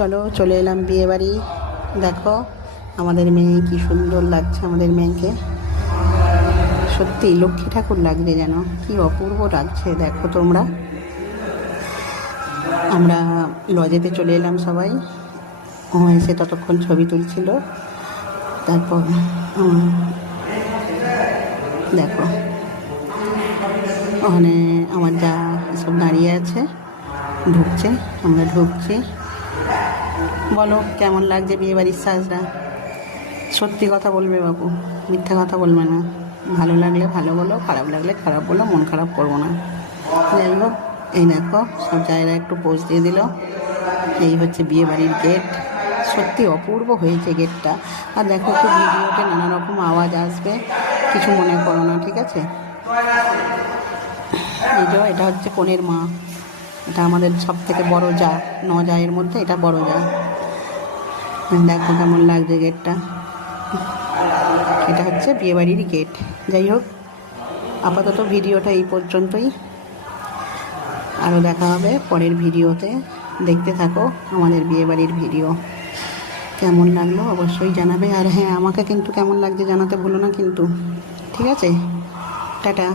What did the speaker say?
চলো চলে এলাম বিয়ে বাড়ি। দেখো আমাদের মেয়ে কি সুন্দর লাগছে, আমাদের মেয়েকে সত্যি লক্ষ্মী ঠাকুর লাগছে, যেন কি অপূর্ব লাগছে। দেখো তোমরা, আমরা লজেতে চলে এলাম সবাই। ও এসে ততক্ষণ ছবি তুলছিল। তারপর দেখো ওখানে আমার যা সব দাঁড়িয়ে আছে, ঢুকছে, আমরা ঢুকছি। বলো কেমন লাগছে বিয়ে বাড়ির সাজটা? সত্যি কথা বলবে বাবু, মিথ্যা কথা বলবে না। ভালো লাগলে ভালো বলো, খারাপ লাগলে খারাপ বলো, মন খারাপ করবো না। যাই হোক, এই দেখো সব জায়গায় একটু পোজ দিয়ে দিল। এই হচ্ছে বিয়ে বাড়ির গেট। সত্যি অপূর্ব হয়েছে গেটটা। আর দেখো একটু ভিডিওতে নানা রকম আওয়াজ আসবে, কিছু মনে করো না, ঠিক আছে? এই যে এটা হচ্ছে কনের মা, এটা আমাদের সব থেকে বড় যা, 9 জায়ের মধ্যে এটা বড় যা। দেখো কেমন লাগছে গেটটা। এটা হচ্ছে বিয়েবাড়ির গেট। যাই হোক, আপাতত ভিডিওটা এই পর্যন্তই। আরও দেখা হবে পরের ভিডিওতে। দেখতে থাকো আমাদের বিয়েবাড়ির ভিডিও। কেমন লাগলো অবশ্যই জানাবে। আর হ্যাঁ, আমাকে কিন্তু কেমন লাগছে জানাতে ভুলো না কিন্তু, ঠিক আছে? টাটা।